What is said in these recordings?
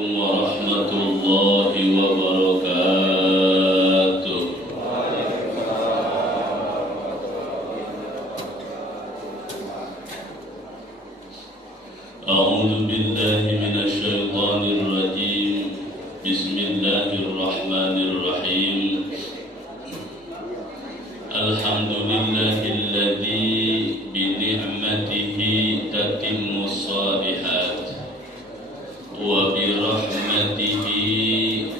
warahmatullahi wabarakatuh. A'udzu billahi minasyaitonir rajim. Bismillahirrahmanirrahim. Alhamdulillahilladzi bi ni'matihi tatimmus shalihat wa bi rahmatihi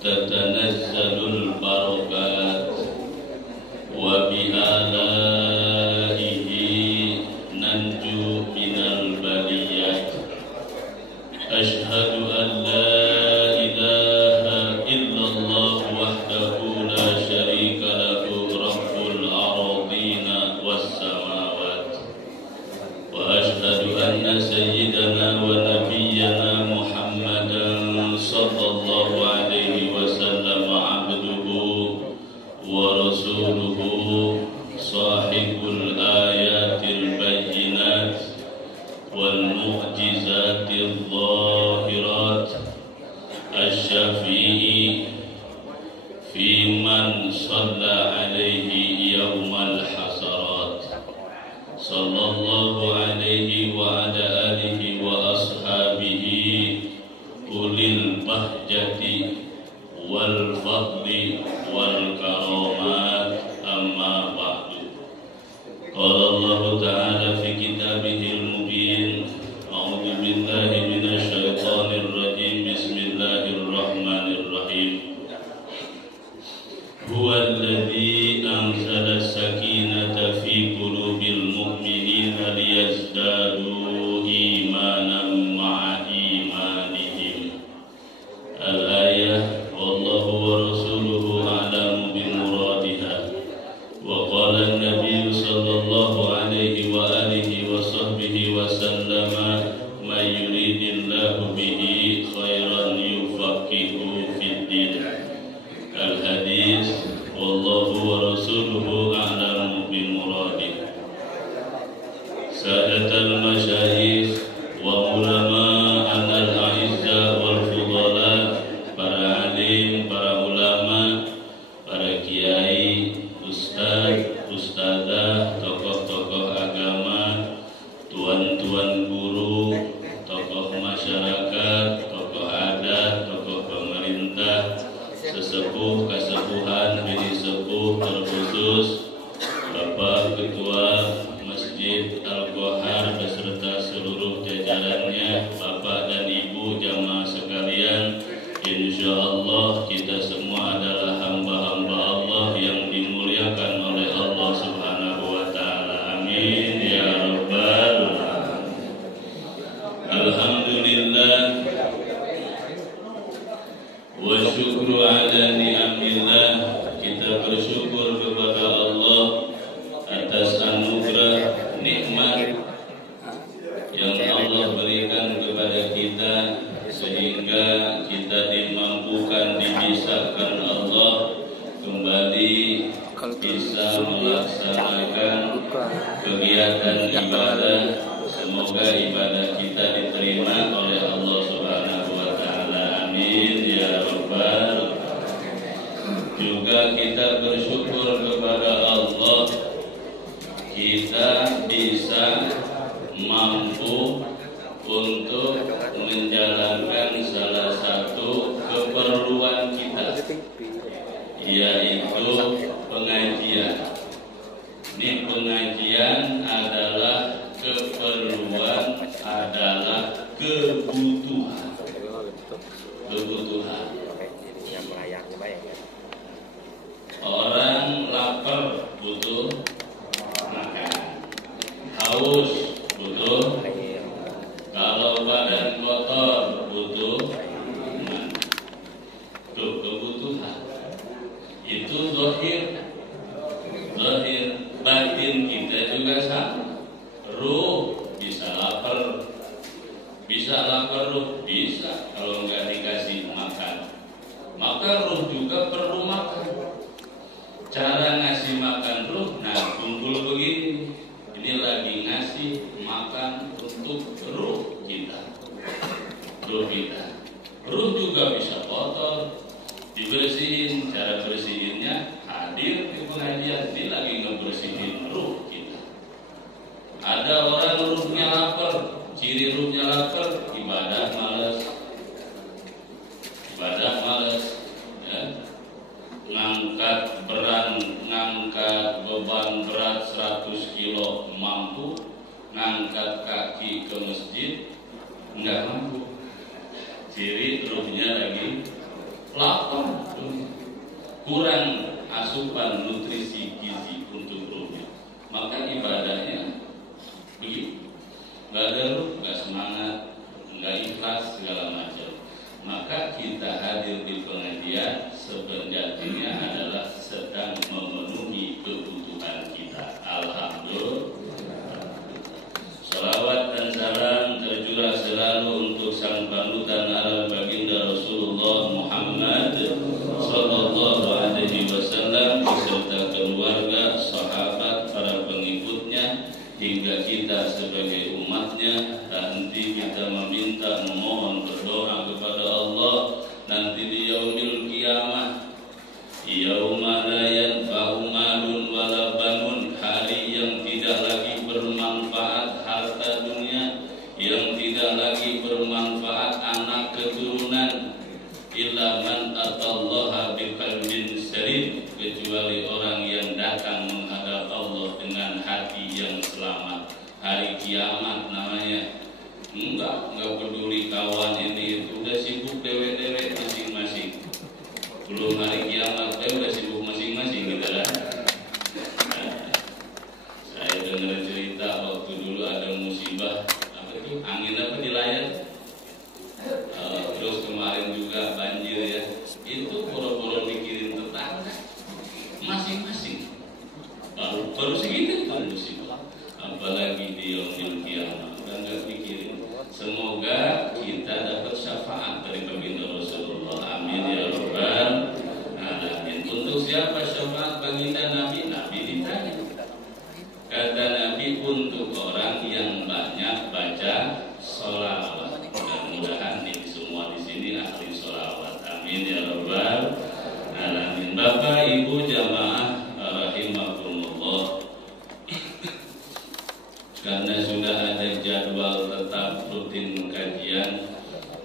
tatanazzalul barakat wa bi alaihi nanju minal baliyat. Ashhadu an la ilaha illallah wahdahu la syarika lahu rabbul ardina was samawat. Wa ashhadu anna sayyidana wa nabiyyana Muhammadan sallallahu alaihi wasallam abduhu wa rasuluhu sahibul ayatil bayyinat wal mu'jizatil zahirat asy-syafi'i fi man shalla alaihi yaumal hasarat. Sallallahu alaihi wa ala alihi wa ashabihi ulil bahjati wal fadli wal karamat, amma ba'du. Qala Allah ta'ala fi kitabihil mubin. A'udzu billahi minasyaitonir rajim. Bismillahirrahmanirrahim. Huwallazi anzala as-sakinata fi qulubil mu'minina liyazdadu imanan ma'a imanihim. Al-ayah. Wallahu wa rasuluhu a'lamu bi muradiha. Wa qala an-nabiy sallallahu alaihi wa alihi wa sahbihi wa sallama man yuridillahu bihi khairan yufaqihu fid din. Al-hadis. Wallahu wa rasuluhu a'lamu bi muradihi. Sadatul masyayikh wa ulama al-a'izza wal fudala, para alim, para ulama, para kiai, ustaz, ustazah, tokoh-tokoh agama, tuan-tuan guru, tokoh masyarakat, tokoh adat, tokoh pemerintah, sesepuh, kasepuhan, bini sepuh, terkhusus Bapak Ketua Masjid Al-Qohar beserta seluruh jajarannya, Bapak dan Ibu jamaah sekalian. Insyaallah kita semua adalah hamba-hamba Allah yang dimuliakan oleh Allah Subhanahu wa taala. Amin ya rabbal alamin. Alhamdulillah wa syukru ala ni'amillah. Kita bersyukur kepada Allah atas anugerah nikmat yang Allah berikan kepada kita, sehingga kita dimampukan, dibisakan Allah kembali bisa melaksanakan kegiatan ibadah. Semoga ibadah kita diterima oleh Allah Subhanahu wa taala. Amin ya rabbal. Juga kita bersyukur kepada Allah kita bisa mampu untuk menjalankan salah satu keperluan kita, yaitu pengajian. Ini pengajian adalah keperluan, adalah kebutuhan. Orang lapar butuh makan, haus butuh, kalau badan kotor butuh mandi. Itu kebutuhan. Itu zahir. Batin kita juga sama. Ruh bisa lapar, ruh bisa kalau nggak dikasih makan. Maka ruh juga perlu makan. Cara ngasih makan ruh, nah kumpul begini. Ini lagi ngasih makan untuk ruh kita. ruh kita. Ruh juga bisa kotor, dibersihin. Cara bersihinnya hadir di pengajian, dia lagi ngebersihin ruh kita. Ada orang ruhnya lapar, ciri ruhnya lapar, ibadah malas, ya. Ngangkat beban berat 100 kilo mampu, ngangkat kaki ke masjid enggak mampu. Ciri ruhnya lagi lapar, kurang asupan nutrisi gizi untuk ruhnya. Maka ibadahnya begitu, nggak ada ruh, nggak semangat, nggak ikhlas, segala macam. Maka kita hadir di pengajian sebenarnya adalah sedang memenuhi kebutuhan kita. Alhamdulillah. Salawat dan salam tercurah selalu untuk sang panutan alam baginda Rasulullah Muhammad Sallallahu Alaihi Wasallam beserta keluarga, sahabat, para pengikutnya, hingga kita sebagai umatnya. Nanti kita meminta, memohon, berdoa kepada Allah nanti di yaumil qiyamah, yauma la yanfa'u malun wala banun, hari yang tidak lagi bermanfaat harta dunia, yang tidak lagi bermanfaat anak keturunan, illa man atallaha biqalbin salim, kecuali orang yang datang menghadap Allah dengan hati yang selamat. Hari kiamat namanya. Enggak peduli kawan ini itu, udah sibuk dewe-dewe masing-masing. Belum hari kiamat udah sibuk masing-masing gitu lah. Saya dengar cerita waktu dulu ada musibah angin apa di layar. Terus kemarin juga banjir ya. Itu boro-boro mikirin tetangga masing-masing. Baru segitu kan musibah. Apalagi di yaumil qiyamah, udah enggak pikirin. Semoga kita dapat syafaat dari baginda Rasulullah. Amin ya rabbal alamin. Untuk siapa syafaat baginda Nabi? Nabi ditanya. Kata Nabi, untuk orang yang banyak baca sholawat. Mudah-mudahan nih semua di sini ahli sholawat. Amin ya rabbal alamin. Bapak Ibu jamaah rahimakumullah, karena sudah ada jadwal tetap rutin kajian,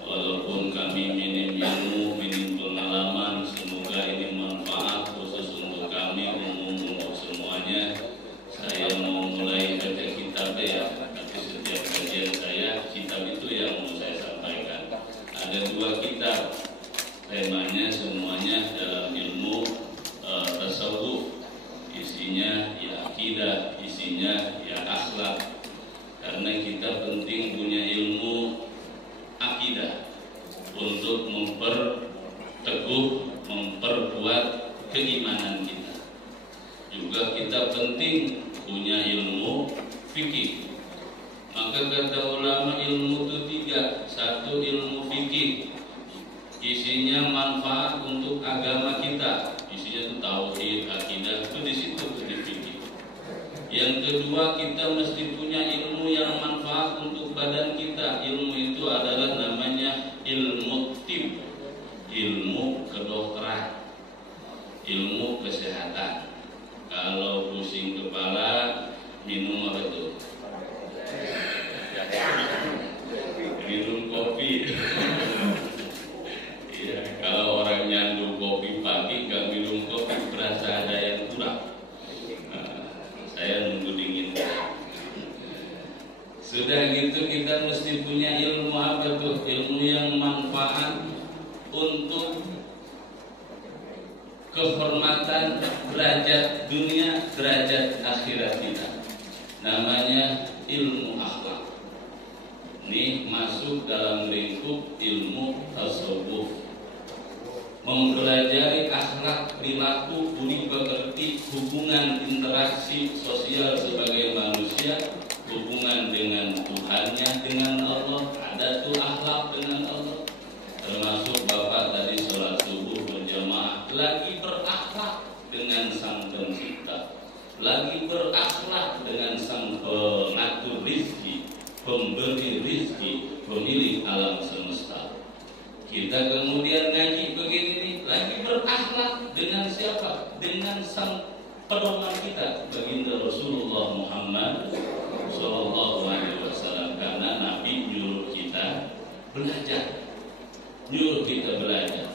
walaupun kami minim ilmu, minim pengalaman, semoga ini manfaat khusus untuk kami, umum untuk semuanya. Saya mau mulai baca kitab ya, tapi setiap kajian saya kitab itu yang mau saya sampaikan. Ada 2 kitab, temanya semuanya dalam ilmu tasawuf, isinya ya akidah, isinya ya akhlak. Karena kita penting punya ilmu akidah untuk memperkuat keimanan kita. Juga kita penting punya ilmu fikih. Maka kata ulama ilmu itu 3. 1 ilmu fikih, isinya manfaat untuk agama kita, isinya itu tauhid, akidah, itu di situ di fikih. Yang kedua, kita mesti punya ilmu yang manfaat untuk badan kita. Ilmu itu adalah namanya ilmu tib, ilmu kedokteran, ilmu kesehatan. Kalau pusing kepala, minum apa itu? Minum kopi. Ya, kalau orang nyandu kopi pagi gak minum kopi, berasa ada yang kurang. Saya nunggu dingin. Sudah gitu kita mesti punya ilmu apa tuh? Ilmu yang manfaat untuk kehormatan derajat dunia, derajat akhirat kita. Namanya ilmu akhlak. Ini masuk dalam lingkup ilmu tasawuf. Mempelajari akhlak, perilaku, budi pekerti, hubungan interaksi sosial sebagai manusia, hubungan dengan Tuhannya, dengan Allah. Ada tuh akhlak dengan Allah. Termasuk Bapak tadi sholat subuh berjamaah, lagi berakhlak dengan Sang Pencipta, lagi berakhlak dengan Sang Pengatur rizki, pemberi rizki, pemilik alam semesta. Kita kemudian ngaji begini nih, lagi berakhlak dengan siapa? Dengan sang pedoman kita, baginda Rasulullah Muhammad Sallallahu Alaihi Wasallam. Karena Nabi nyuruh kita belajar, nyuruh kita belajar.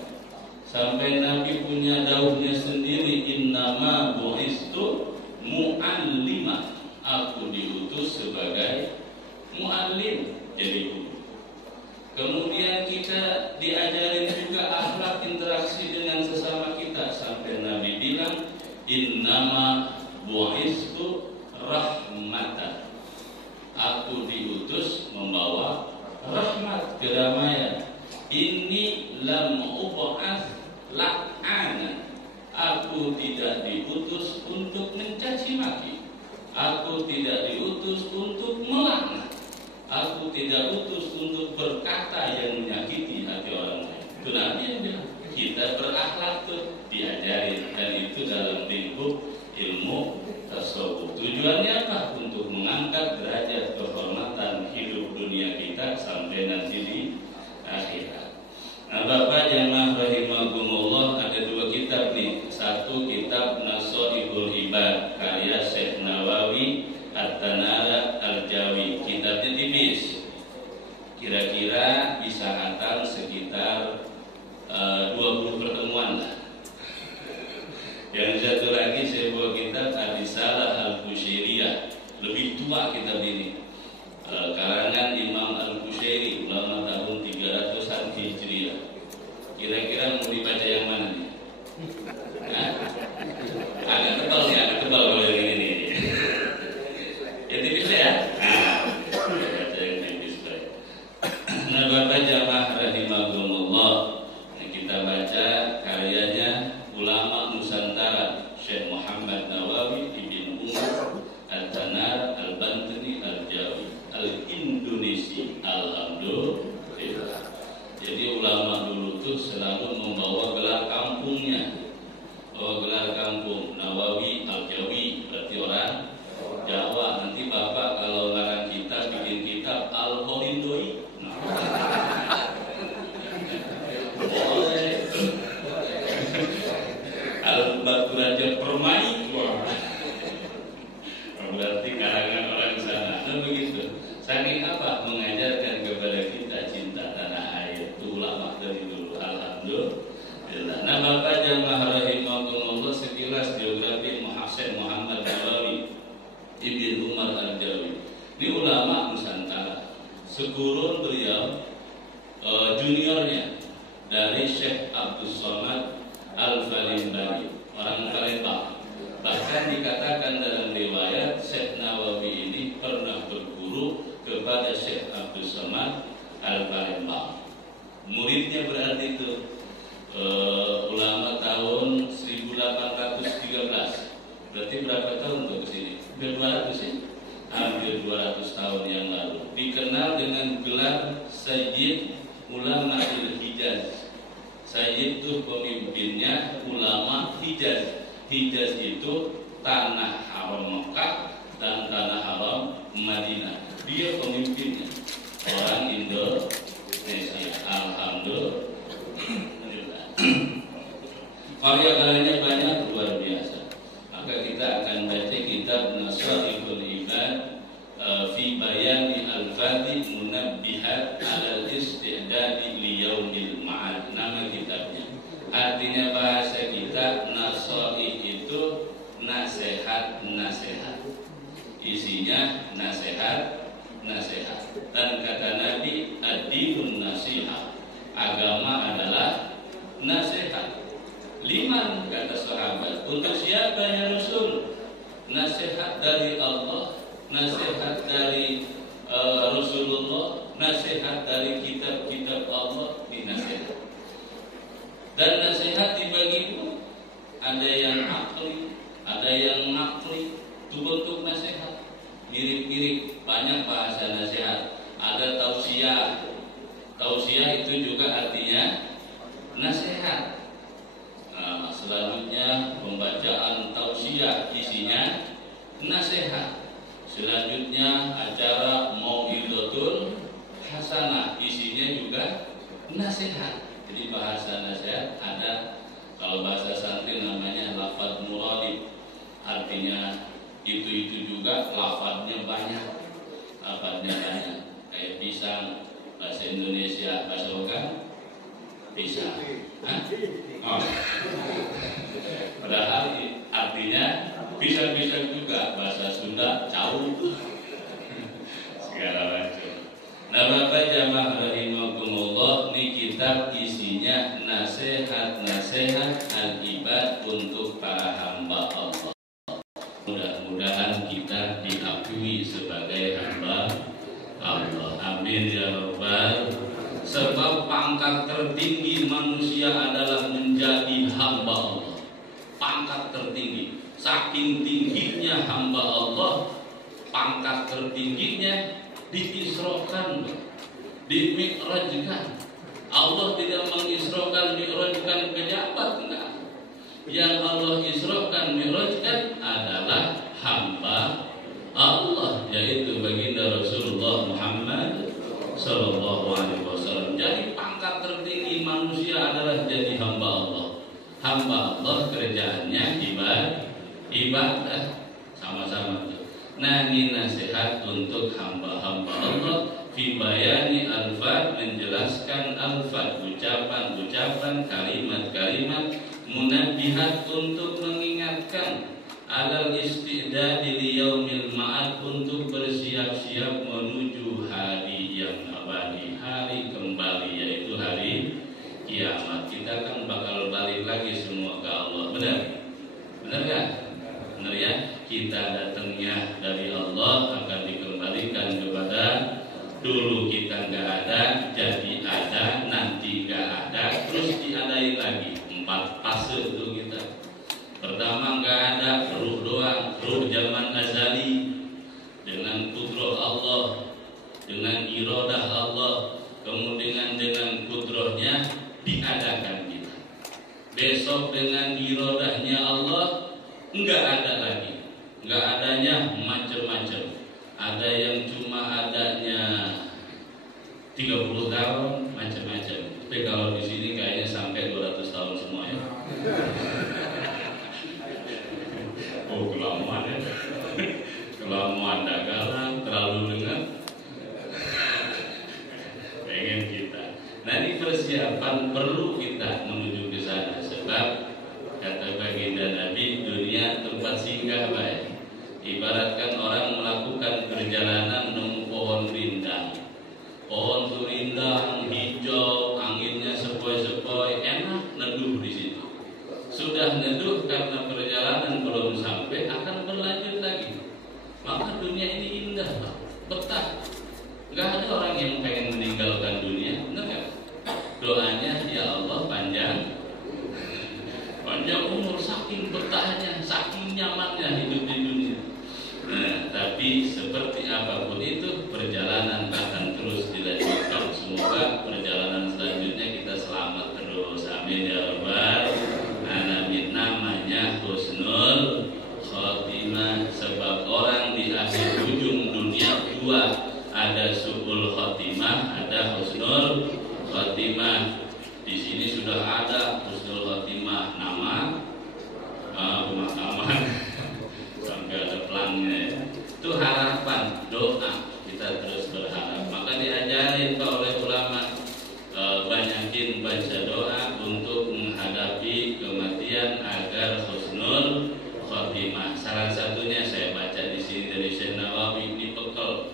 Sampai Nabi punya dauhnya sendiri, innama bu'istu mu'allima, aku diutus sebagai mu'allim, jadi guru. Kemudian kita diajarin juga akhlak interaksi dengan sesama kita, sampai Nabi bilang innama bu'istu rahmatan, aku diutus membawa rahmat, kedamaian. Ini lam ub'ats la'ana, aku tidak diutus untuk mencaci maki, aku tidak diutus untuk melaknat, aku tidak utus untuk berkata yang menyakiti hati orang lain. Itu Nabi yang bilang. Kita berakhlak tuh diajarin, dan itu dalam lingkup ilmu tasawuf. Tujuannya apa? Untuk mengangkat derajat kehormatan hidup dunia kita sampai nanti di akhirat. Nah, Bapak jamaah rahimakumullah, ada dua kitab nih. Satu kitab Nasaihul Ibad karya Syekh Nawawi At-Tanara Al-Jawi. Kitabnya tipis, kira-kira bisa hatam sekitar 20 pertemuan lah. Yang satu lagi saya bawa kitab Ar-Risalah Al-Qushairiyah, lebih tua kitab ini, karangan Imam Al-Qushairi, ulama tahun 300-an Hijriah. Kira-kira mau dibaca yang mana nih? Agak tebal nih, agak tebal kalau yang ini. Yang tipis ya? Baca yang tipis baik. Nah, Bapak jamaah rahimahumullah, kita baca karyanya ulama Nusantara Syekh Muhammad Nawawi Ibn Umar At-Tanar Al-Bantani Al-Jawi Al-Indonesi. Alhamdulillah. Jadi ulama dulu tuh selalu membawa gelar kampungnya, bawa gelar kampung. Nawawi Al-Jawi berarti orang Jawa. Nanti Bapak kalau ngarang kitab, bikin kitab Al-Holindoi, Al-Batu Raja Permai, berarti karangan orang sana. Nah begitu. Saking apa? Mengajarkan kepada kita cinta tanah air. Itu ulama dari dulu. Alhamdulillah. Nah Bapak jamaah rahimahumullah, sekilas biografi Syekh Muhammad Nawawi Ibn Umar Al-Jawi. Ini ulama Nusantara. Sekurun beliau juniornya dari Syekh Abdul Somad Al-Falimbari, orang Palembang. Bahkan dikatakan dalam riwayat Syekh Nawawi ini pernah berguru kepada Syekh Abdul Somad Al-Palembang. Muridnya berarti itu ulama tahun 1813. Berarti berapa tahun tuh ke sini? Hampir 200 ya? Hampir 200 tahun yang lalu. Dikenal dengan gelar Sayyid Ulama Hijaz. Sayyid itu pemimpinnya ulama Hijaz. Hijaz itu tanah haram Mekah dan tanah haram Madinah. Dia pemimpinnya, orang Indonesia. Alhamdulillah. Karya-karyanya banyak, luar biasa. Maka kita akan baca kitab Nasaihul Ibad fi bayani al-fati munabbihat ala al-istidadi li yaumil ma'ad. Nama kitabnya. Artinya bahasa kita nasaih itu nasihat. Isinya nasihat. Dan kata Nabi, ad-dinun nasihat, agama adalah nasihat. Liman, kata sahabat, untuk siapa ya Rasul? Nasihat dari Allah, nasihat dari Rasulullah, nasihat dari kitab-kitab Allah, dinasihat. Dan nasihat dibagi pun ada yang akli, ada yang nakli. Itu bentuk nasihat, mirip-mirip, banyak bahasa nasihat. Ada tausiah. Tausiah itu juga artinya nasihat. Nah, selanjutnya pembacaan tausiah, isinya nasihat. Selanjutnya acara mau'izatul hasanah, isinya juga nasihat. Jadi bahasa nasihat ada, kalau bahasa santri namanya lafadz muradib, artinya itu juga lafadznya banyak, kayak pisang, bahasa Indonesia, bahasa Hokkien pisang. Oh. Padahal artinya pisang-pisang juga, bahasa Sunda cau, segala macam. Nah, Bapak jamaah rahimakumullah, ini kitab isinya nasihat-nasihat al-ibad untuk para hamba Allah. Mudah-mudahan kita diakui sebagai hamba Allah. Amin ya rabbal. Sebab pangkat tertinggi manusia adalah menjadi hamba Allah. Pangkat tertinggi, saking tingginya hamba Allah, pangkat tertingginya diisrokan, dimi'rajkan. Allah tidak mengisrokan, mi'rajkan pejabat, enggak. Yang Allah isrokan, mi'rajkan adalah hamba Allah, yaitu baginda Rasulullah Muhammad Sallallahu Alaihi Wasallam. Jadi pangkat tertinggi manusia adalah jadi hamba Allah. Hamba Allah kerjaannya ibadah, sama-sama tuh. Nah, ini nasihat untuk hamba-hamba Allah. Fi bayani al-fat, menjelaskan al-fat, ucapan-ucapan, kalimat-kalimat, munabbihat untuk mengingatkan, alal istidad li yaumil ma'ad, untuk bersiap-siap menuju hari yang abadi, hari kembali, yaitu hari kiamat. Kita kan bakal balik lagi semua ke Allah. Benar? Benar kan? Benar ya? Kita datangnya dari Allah, akan dikembalikan kepada dulu kita nggak ada, jadi ada, nanti nggak ada, terus diadain lagi. 4 fase itu kita. Pertama nggak ada, ruh doang, ruh zaman azali, dengan kudrah Allah, dengan iradah Allah, kemudian dengan kudrahnya diadakan kita. Besok dengan iradahnya Allah nggak ada lagi, nggak adanya macam-macam. Ada yang cuma adanya 30 tahun, macam-macam. Tapi kalau di sini kayaknya sampai 200 tahun semua ya. Oh, kelamaan ya. Kelamaan dagang, terlalu dengar. Pengen kita. Nah, ini persiapan perlu kita menuju ke sana. Sebab kata baginda Nabi, dunia tempat singgah baik. Ibaratkan orang melakukan perjalanan nemu pohon rindang. Pohon itu rindang, hijau, anginnya sepoi-sepoi, enak neduh di situ. Sudah neduh karena perjalanan belum sampai, akan berlanjut lagi. Maka dunia ini indah, betah. Gak ada orang yang pengen meninggalkan dunia, benar gak? Doanya, ya Allah panjang umur, saking betahnya, saking nyamannya hidup di dunia. Nah, tapi seperti apapun itu, perjalanan akan terus dilanjutkan. Semoga perjalanan selanjutnya kita selamat terus. Amin ya rabbal alamin. Namanya husnul khotimah. Sebab orang di akhir ujung dunia 2, ada su'ul khotimah, ada husnul khotimah. Di sini sudah ada husnul khotimah nama pemakaman. Sampai ada plannya. Itu harapan, doa, kita terus berharap. Maka diajarin oleh ulama, banyakin baca doa untuk menghadapi kematian agar husnul khotimah. Salah satunya saya baca di sini dari Syekh Nawawi, ini bekal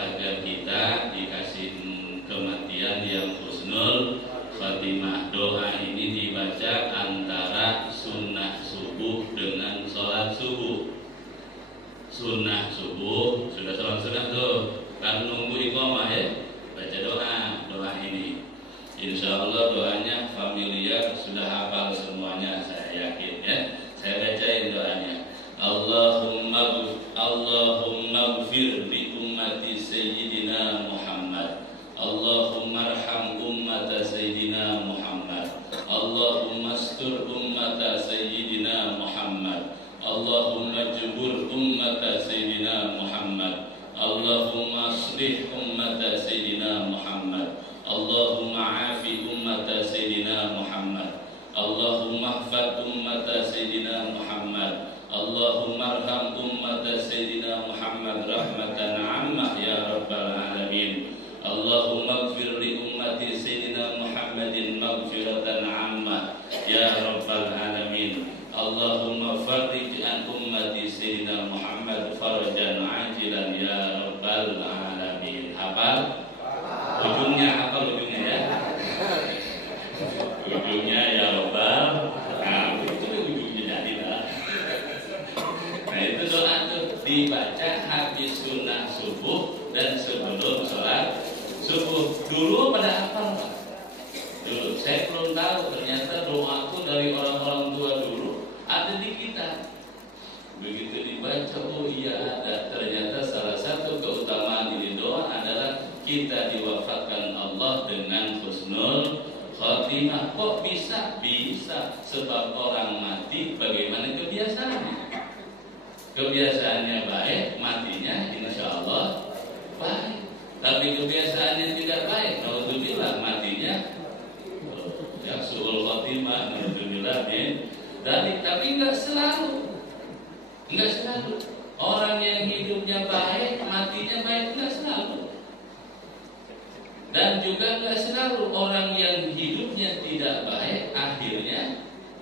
agar kita dikasih kematian yang husnul khotimah. Doa ini dibaca antara sunnah subuh dengan sholat subuh. Sunnah subuh, sudah sholat sunnah tuh, kan nunggu iqamah ya, baca doa ini. Insya Allah doanya familiar, sudah hafal semuanya, saya yakin ya. Saya bacain doanya. Allahumma gfir li ummati Sayyidina Muhammad. Allahumma arham ummata Sayyidina Muhammad. Allahumma astur ummata Sayyidina Muhammad. Allahumma jubur ummata Sayyidina Muhammad. Allahumma aslih ummata Sayyidina Muhammad. Allahumma ihfad ummata Sayyidina Muhammad. Allahumma arham ummata Sayyidina Muhammad rahmatan ammah ya rabbal alamin. Allahumma ighfir li ummati Sayyidina Muhammadin maghfiratan ammah ya rabbal alamin. Allahumma farrij an ummati Sayyidina Muhammad farajan ajilan ya rabbal alamin. Hafal? Ujungnya apa ujungnya ya? Ujungnya ya rabbal. Nah, itu ujungnya jadilah. Nah, itu doa itu dibaca habis sunnah subuh dan sebelum sholat subuh. Dulu pada apa? Dulu saya belum tahu, ternyata doa itu dari orang-orang tua dulu ada di kita. Begitu dibaca, oh iya ada. Ternyata salah satu keutamaan ini doa adalah kita diwafatkan Allah dengan husnul khotimah. Kok bisa? Bisa sebab orang mati bagaimana kebiasaannya. Kebiasaannya baik, matinya insya Allah baik. Tapi kebiasaannya tidak baik, alhamdulillah matinya ya suul khotimah, alhamdulillah tapi enggak selalu. Orang yang hidupnya baik, matinya baik, enggak selalu. Dan juga enggak selalu orang yang hidupnya tidak baik, akhirnya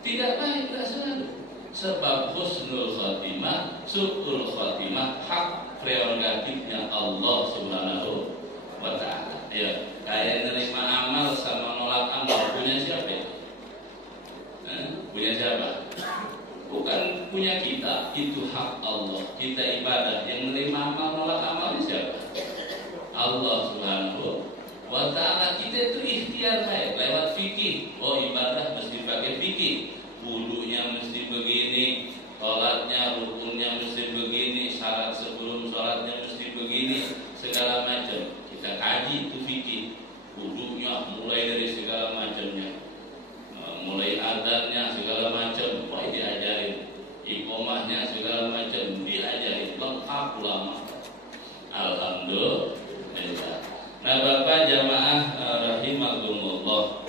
tidak baik, enggak selalu. Sebab husnul khotimah, su'ul khotimah hak prerogatifnya Allah Subhanahu wa ta'ala. Ya, kayak nerima amal sama nolak amal punya siapa ya? Punya siapa? Bukan punya kita, itu hak Allah. Kita ibadah, yang menerima amal nolak amalnya siapa? Allah Subhanahu wa ta'ala. Kita itu ikhtiar baik lewat fikih. Oh, ibadah mesti pakai fikih. Wudunya mesti begini, sholatnya, rukunnya mesti begini, syarat sebelum sholatnya mesti begini, segala macam. Kita kaji itu fikih. Wudunya mulai dari segala macamnya, mulai adzannya segala macam, mulai diajarin. Iqomahnya segala macam diajarin, lengkap ulama. Alhamdulillah. Nah, Bapak jamaah rahimakumullah,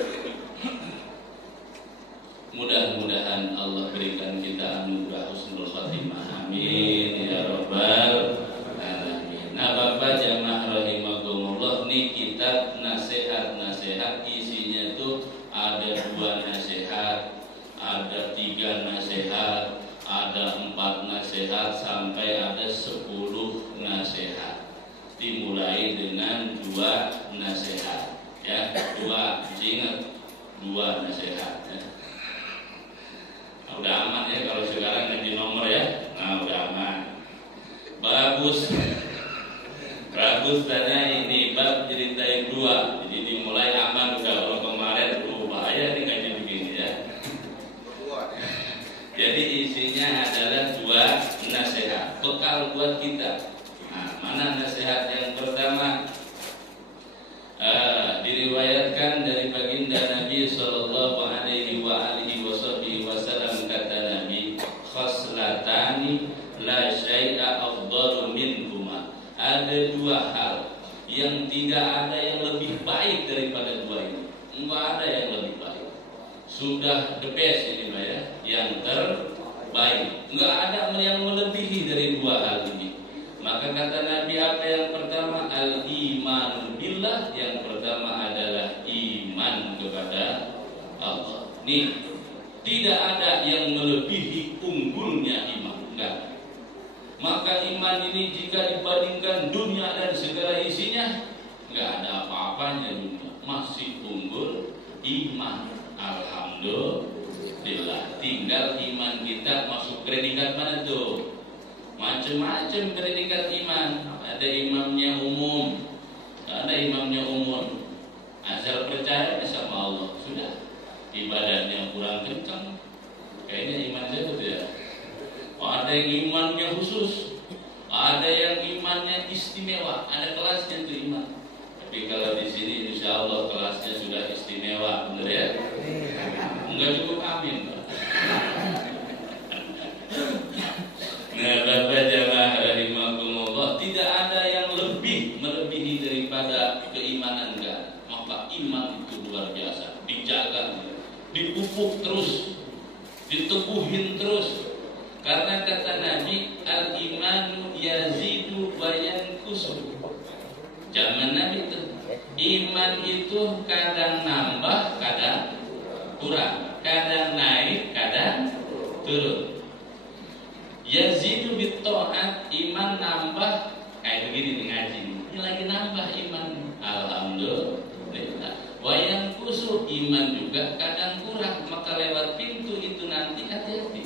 mudah-mudahan Allah berikan kita anugerah husnul khatimah. Amin ya rabbal alamin. Nah, Bapak jamaah rahimakumullah, nih kitab nasihat-nasihat isinya tuh ada 2 nasihat, ada 3 nasihat, ada 4 nasihat, sampai ada 10 nasihat. Dimulai dengan 2 nasihat, ya, 2, ingat 2 nasihat. Ya. Udah aman ya kalau sekarang ganti nomor ya. Nah, udah aman. Bagus tanya ini bab ceritain 2. Jadi dimulai aman udah. Kalau kemarin bahaya nih kayak begini ya. Jadi isinya adalah 2 nasihat bekal buat kita. Nah, mana nasihat yang pertama? Diriwayatkan dari baginda Nabi sallallahu alaihi wasallam, kata Nabi, khaslatani la syai'a afdalu minhuma. Ada 2 hal yang tidak ada yang lebih baik daripada 2 ini. Enggak ada yang lebih baik. Sudah the best ini Pak ya, yang terbaik. Enggak ada yang melebihi dari 2 hal ini. Maka kata Nabi, apa yang pertama? Al-iman billah. Yang pertama adalah iman kepada Allah. Nih, tidak ada yang melebihi unggulnya iman. Enggak. Maka iman ini jika dibandingkan dunia dan segala isinya, enggak ada apa-apanya dunia. Masih unggul iman. Alhamdulillah. Tinggal iman kita masuk predikat mana tuh? Macam-macam predikat iman. Ada imamnya umum, ada imamnya umum. Asal percaya sama Allah, sudah. Ibadahnya kurang kencang, kayaknya iman saya betul ya. Ada yang imannya khusus, ada yang imannya istimewa, ada kelasnya itu iman. Tapi kalau di sini insya Allah kelasnya sudah istimewa, benar ya? Enggak cukup amin. Nah, Bapak jamaah rahimakumullah, tidak ada yang melebihi daripada keimanan enggak. Maka iman itu luar biasa, dijaga, dipupuk terus. diteguhin terus. Karena kata Nabi, al-imanu yazidu wa yanqusu. Zaman Nabi itu, iman itu kadang nambah, kadang kurang, kadang naik, kadang turun. Yazidu bit-ta'at, iman nambah kayak begini nih ngaji. Ini lagi nambah iman. Alhamdulillah. Wa yanqusu, iman juga kadang kurang, maka lewat pintu itu nanti hati-hati.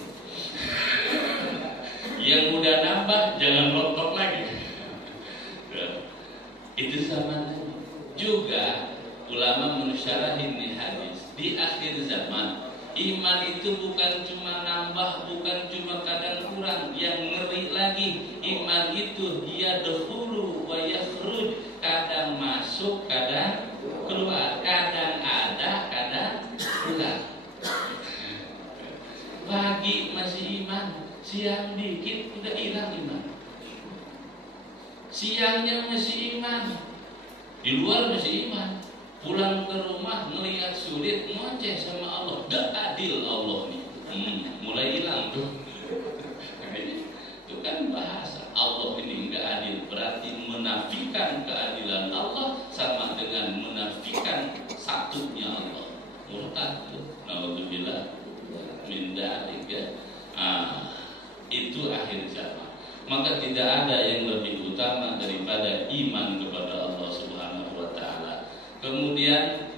Yang udah nambah jangan rontok lagi. Itu zaman juga ulama mensyarahin nih hadis. Di akhir zaman iman itu bukan cuma nambah, bukan cuma kadang kurang. Yang ngeri lagi, iman itu yadkhulu wa yakhruj, kadang masuk, kadang keluar, kadang ada, kadang hilang. Pagi masih iman, siang dikit udah hilang iman. Siangnya masih iman, di luar masih iman, pulang ke rumah melihat sulit, ngoceh sama Allah, gak adil Allah nih, mulai hilang tuh. Itu kan bahasa Allah ini gak adil, berarti menafikan keadilan Allah sama dengan menafikan satunya Allah. Murtad tuh, naudzubillah min dzalik ya. Itu akhir zaman. Maka tidak ada yang lebih utama daripada iman kepada Allah Subhanahu wa taala. Kemudian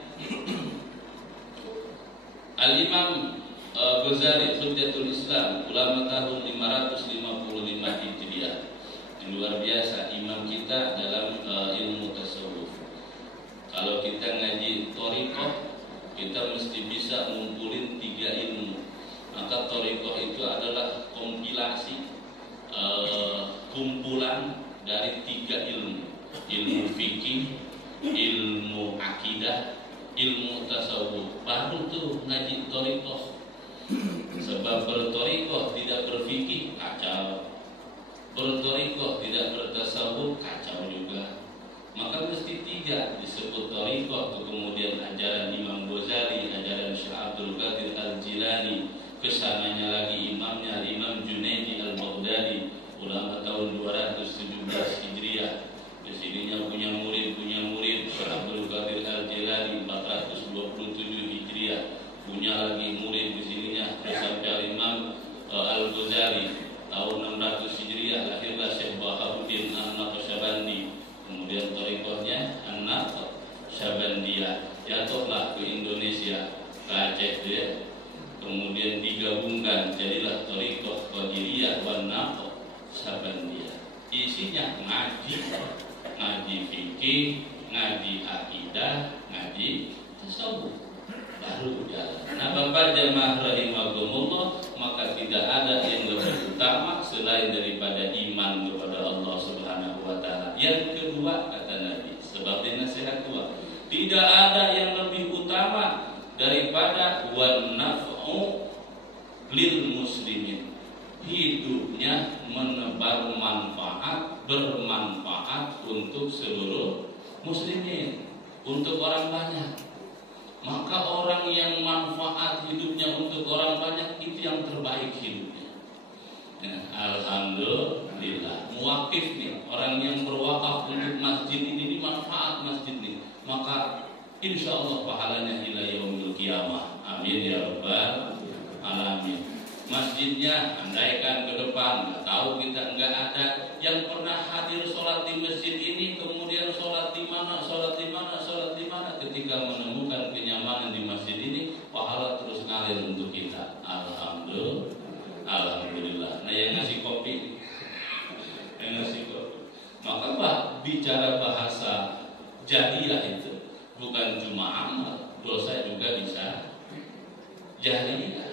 Al-Imam Ghazali, Hujjatul Islam, ulama tahun 555 Hijriah. Yang luar biasa imam kita dalam ilmu tasawuf. Kalau kita ngaji thariqah, kita mesti bisa ngumpulin 3 ilmu. Maka thariqah itu adalah kompilasi kumpulan dari 3 ilmu. Ilmu fikih, ilmu akidah, ilmu tasawuf. Baru tuh ngaji thariqah. Sebab berthariqah tidak berfikih, kacau. Berthariqah tidak bertasawuf, kacau juga. Maka mesti 3 disebut thariqah. Kemudian ajaran Imam Ghazali, ajaran Syekh Abdul Qadir Al-Jilani, kesananya lagi imamnya Imam Junaidi Al-Baghdadi, ulama tahun 217 Hijriah. Di sininya punya murid Syekh Abdul Qadir Al-Jilani 427 Hijriah. Punya lagi murid di sininya sampai Imam Al-Ghazali tahun 600 Hijriah, lahirlah Syekh Baharuddin An-Naqsyabandi. Kemudian thariqahnya An-Naqsyabandiyah, jatuhlah ke Indonesia, ke Aceh dia. Kemudian digabungkan jadilah thariqah Qadiriyah wan Naqsyabandiyah. Isinya ngaji fikih, ngaji akidah, ngaji tasawuf, baru jalan. Nah, Bapak jamaah rahimakumullah, maka tidak ada yang lebih utama selain daripada iman kepada Allah Subhanahu wa taala. Yang kedua kata Nabi, sebab dia nasihat tua, tidak ada yang lebih utama daripada wan naf'u lil muslimin, hidupnya menebar manfaat, bermanfaat untuk seluruh muslimin, untuk orang banyak. Maka orang yang manfaat hidupnya untuk orang banyak, itu yang terbaik hidupnya. Ya, alhamdulillah. Muwakif nih, orang yang berwakaf untuk masjid ini, manfaat masjid ini, maka insya Allah pahalanya ila yaumil qiyamah. Amin ya rabbal alamin. Masjidnya andaikan ke depan nggak tahu kita nggak ada yang pernah hadir sholat di masjid ini, kemudian sholat di mana, ketika menemukan kenyamanan di masjid ini, pahala terus ngalir untuk kita. Alhamdulillah. Nah, yang ngasih kopi, maka bicara bahasa jahiliyah itu bukan cuma amal, dosa juga bisa jahiliyah.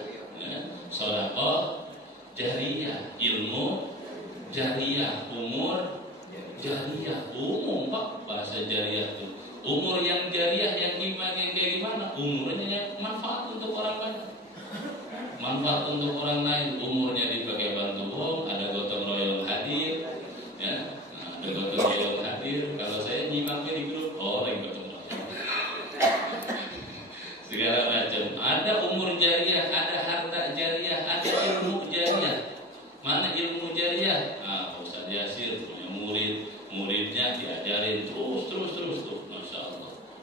Sedekah jariyah, ilmu jariyah, umur jariyah, umum Pak, bahasa jariyah itu. Umur yang jariyah yang imannya kayak gimana? Umurnya manfaat untuk orang banyak, manfaat untuk orang lain. Umurnya dipakai bantu bom, ada gotong royong hadir, ya, ada gotong royong hadir. Kalau saya nyimaknya di grup, lagi gotong royong, segala macam. Ada umur jariyah, ada harta jariyah,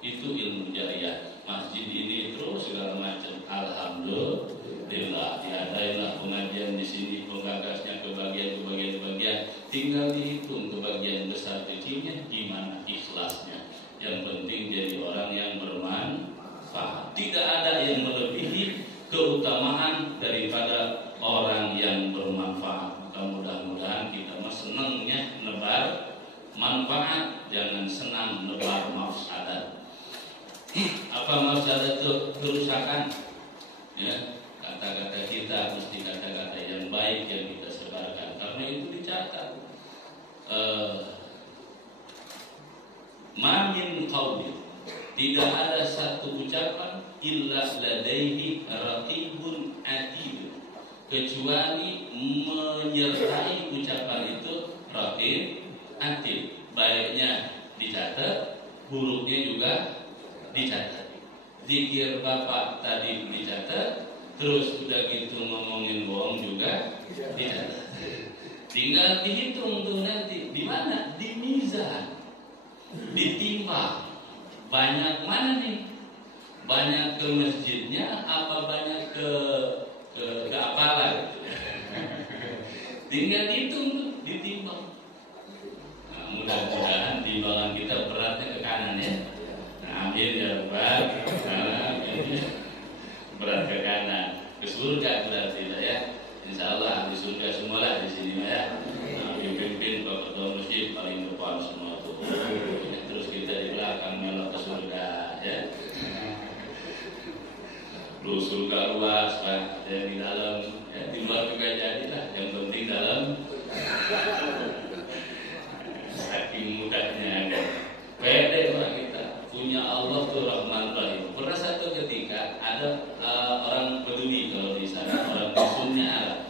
itu ilmu jariah. Masjid ini terus segala macam. Alhamdulillah diadainlah pengajian di sini, penggagasnya kebagian. Tinggal dihitung kebagian besar kecilnya, gimana ikhlasnya. Yang penting jadi orang yang bermanfaat. Tidak ada yang melebihi keutamaan daripada orang yang bermanfaat. Maka mudah-mudahan kita senangnya nebar manfaat, jangan senang nebar mafsadat. Apa mafsadat itu? Kerusakan. Ya, kata-kata kita mesti kata-kata yang baik yang kita sebarkan. Karena itu dicatat. Ma min qaulin, tidak ada satu ucapan illa ladaihi raqibun atid, kecuali menyertai ucapan itu raqib atid. Baiknya dicatat, buruknya juga dicatat. Zikir bapak tadi dicatat, terus udah gitu ngomongin bohong juga dicatat. Tinggal dihitung tuh nanti di mana? Di mizan, ditimbang. Banyak mana nih? Banyak ke masjidnya apa banyak ke apalan? Tinggal dihitung tuh, ditimbang. Nah, mudah-mudahan timbangan kita beratnya ke kanan ya. Nah, amin ya rabbal alamin. Berat ke kanan, ke surga berarti lah ya. Insya Allah di surga semualah di sini ya. Nah, pimpin Bapak Ketua Masjid paling depan semua tuh. Terus kita di belakang melok ke surga ya. Lu surga luas Pak, ya di dalam, ya di luar juga jadilah. Yang penting dalam. Saking mudahnya kan. Pede Pak kita punya Allah tuh Rahman Rahim. Pernah satu ketika ada orang peduli kalau di sana, orang musuhnya Arab,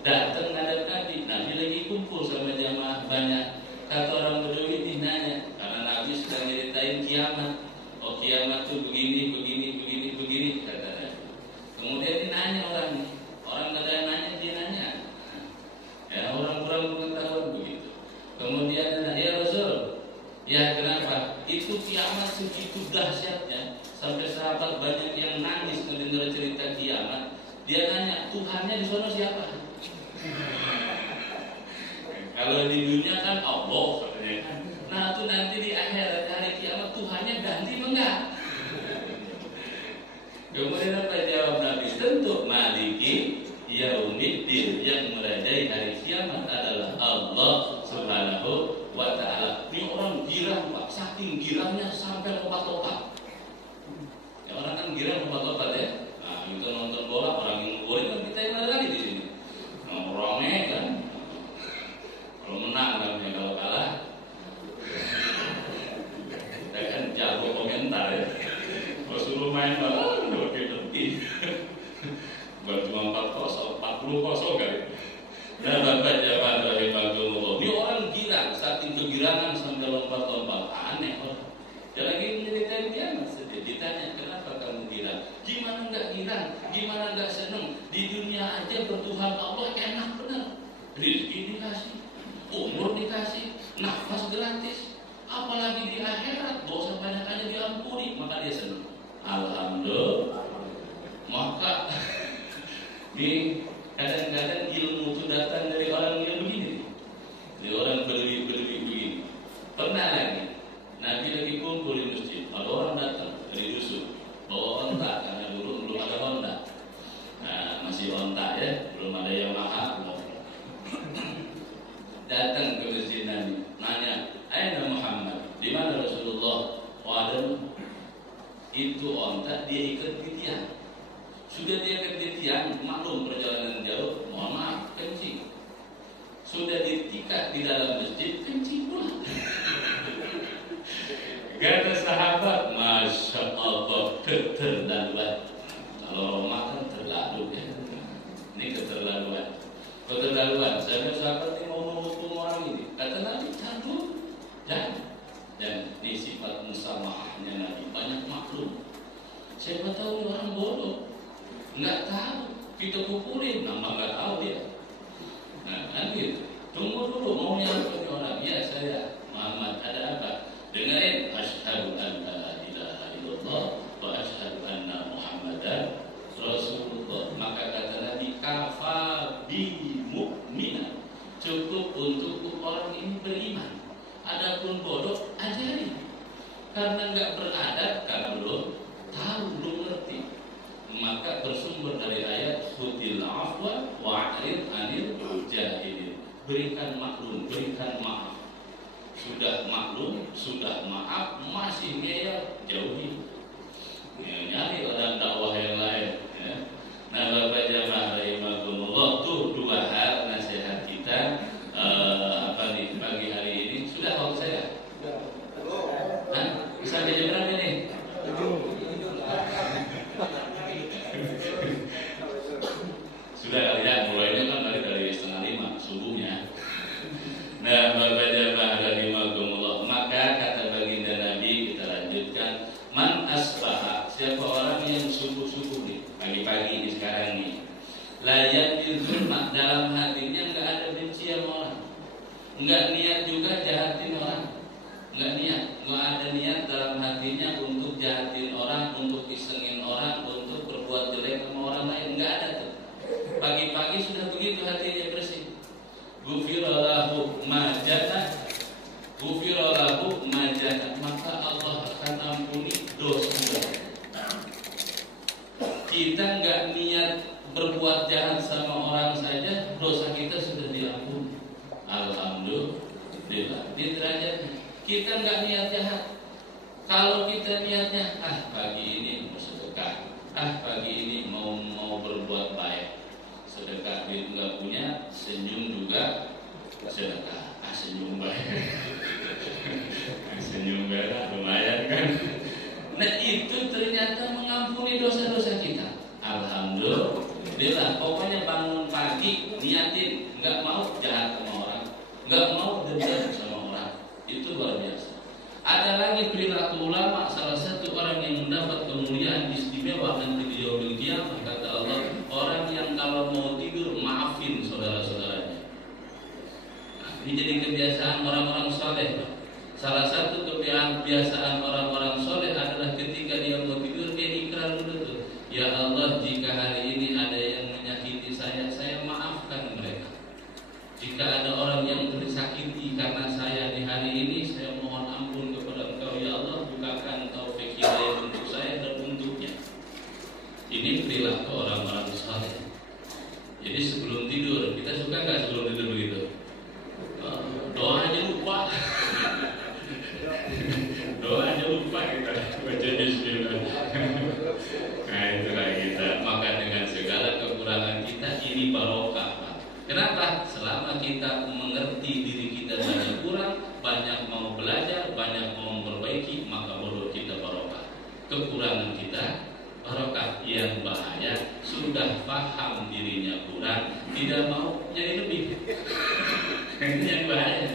datang ngadep Nabi. Nabi lagi kumpul sama jamaah banyak. Kata orang Bedui ini nanya, karena Nabi sedang ceritain kiamat. Oh kiamat tuh begini kata. Kemudian dia nanya orang ada yang nanya, dia nanya. Ya orang kurang pengetahuan begitu. Kemudian ya Rasul, ya kenapa? Itu kiamat segitu dahsyatnya sampai sahabat banyak yang nangis mendengar cerita kiamat. Dia nanya, Tuhannya di sana siapa? Kalau di dunia kan Allah katanya kan. Nah itu nanti di akhirat hari kiamat Tuhannya ganti enggak? Kemudian apa jawab Nabi? Tentu Maliki Yaumiddin, yang merajai hari kiamat adalah Allah Subhanahu wa ta'ala. Ini orang girang Pak, saking girangnya sampai lompat-lompat. Ya orang kan girang lompat-lompat ya. Nah itu nonton bola, orang yang boleh kan kita yang ada lagi di sini. Nongkrongnya kan. Kalau menang namanya, kalau kalah kita kan jago komentar ya. Kalau suruh main bola lebih bukan cuma 4-0, 40-0 kali. Nah Bapak Jaman rahimahullah, ini orang girang, saking kegirangan sampai lompat-lompat, aneh orang. Dia lagi menceritain kiamat saja, ditanya kenapa kamu girang? Gimana enggak girang? Gimana enggak seneng? Di dunia aja bertuhan Allah enak benar. Rezeki dikasih, umur dikasih, nafas gratis. Apalagi di akhirat dosa banyak aja diampuni, maka dia senang. Alhamdulillah. Maka ini kadang-kadang ilmu itu datang dari orang yang begini, dari orang beli begini. Pernah lagi Nabi lagi kumpul di masjid, ada orang datang dari dusun bawa onta, karena dulu belum ada Honda. Nah, masih onta ya, belum ada Yamaha. Datang ke masjid Nabi, nanya, "Aina Muhammad? Di mana Rasulullah?" Waduh, itu onta dia ikat di tiang. Sudah dia ikat di tiang, maklum perjalanan jauh, mohon maaf, kencing. Sudah ditikat di dalam masjid, kencing pula. Kata sahabat, Masya Allah, keterlaluan. Kalau Roma kan terlalu ya. Ini keterlaluan. Saya sahabat ini mau menghukum orang ini. Kata Nabi, jangan. Dan ini sifat musamahahnya Nabi, banyak maklum. Siapa tahu orang bodoh, nggak tahu, kita pukulin, nama nggak tahu dia. Nah kan gitu. Tunggu dulu, maunya apa orang? Ya saya Muhammad, ada apa? Dengerin, asyhadu an la ilaha Man asbaha, siapa orang yang subuh-subuh nih, pagi-pagi ini sekarang nih, layak zulma, dalam hatinya nggak ada benci sama orang, nggak niat juga jahatin orang, nggak ada niat dalam hatinya untuk jahatin orang, untuk isengin orang, untuk berbuat jelek sama orang lain, nggak ada tuh. Pagi-pagi sudah begitu hatinya bersih. Ghufiralahu majana, maka Allah akan ampuni dosa. Kita nggak niat berbuat jahat sama orang saja, dosa kita sudah diampuni. Alhamdulillah. Di derajatnya kita nggak niat jahat. Kalau kita niatnya pagi ini mau sedekah, pagi ini mau berbuat baik, sedekah duit nggak punya, senyum juga sedekah, senyum baik. Senyum merah lumayan kan. Nah itu ternyata mengampuni dosa-dosa kita. Alhamdulillah. Pokoknya bangun pagi niatin nggak mau jahat sama orang, nggak mau dendam sama orang. Itu luar biasa. Ada lagi perilaku ulama, salah satu orang yang mendapat kemuliaan istimewa nanti di yaumil qiyamah, kata Allah, orang yang kalau mau tidur maafin saudara-saudaranya. Ini jadi kebiasaan orang-orang soleh. Salah satu kebiasaan orang-orang soleh adalah ketika dia mau tidur dia ikrar dulu tuh, ya Allah, jika hari ini ada yang menyakiti saya maafkan mereka. Jika ada orang yang tersakiti karena saya di hari ini, saya mohon ampun kepada Engkau ya Allah, bukakan taufik hidayah untuk saya dan untuknya. Ini perilaku orang-orang soleh. Jadi sebelum tidur, kita suka nggak sebelum tidur begitu? Doanya lupa. Doanya lupa kita baca bismillah. Nah itulah kita. Maka dengan segala kekurangan kita ini barokah. Kenapa? Selama kita mengerti diri kita banyak kurang, banyak mau belajar, banyak mau memperbaiki, maka bodoh kita barokah. Kekurangan kita barokah. Yang bahaya sudah paham dirinya kurang, tidak mau jadi lebih. Ini yang bahaya.